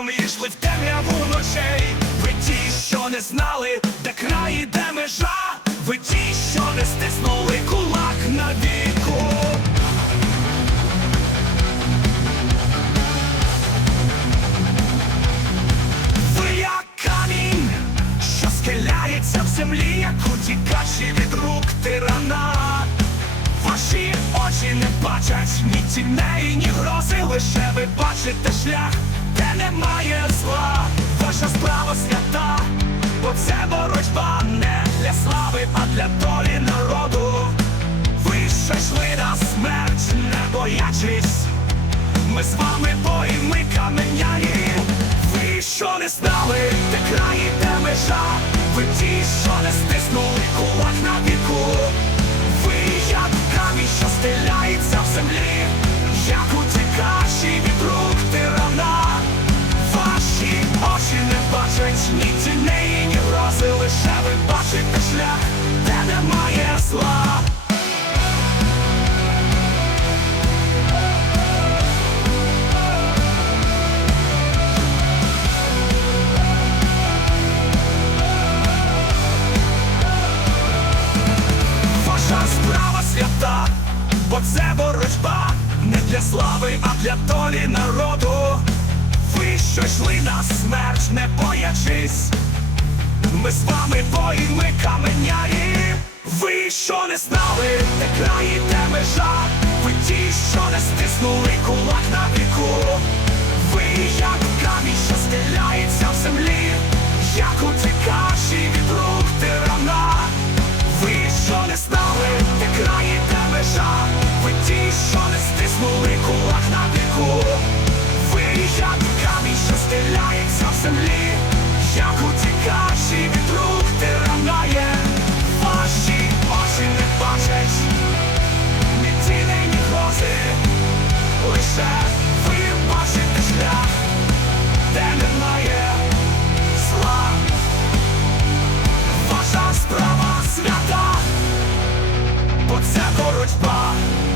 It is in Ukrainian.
кроком йшли в темряву ночей. Ви ті, що не знали, де край де межа. Ви ті, що не стиснули кулак на віку. Ви як камінь, що скеляється в землі, як утікачі від рук тирана. Ваші очі не бачать ні тіней, ні грози, лише ви бачите шлях, немає зла. Ваша справа свята, бо це боротьба не для слави, а для долі народу. Ви що йшли на смерть, не боячись. Ми з вами бої, ми каменяні. Ви що не знали, де краї, де межа. Ви шлях, де немає зла. Ваша справа свята, бо це боротьба не для слави, а для долі народу. Ви що йшли на смерть, не боячись. Ми з вами бої, ми каменярі, Ви що не знали, де краї, де межа. Ви ті, що не стиснули кулак на віку. Ви як George Fox.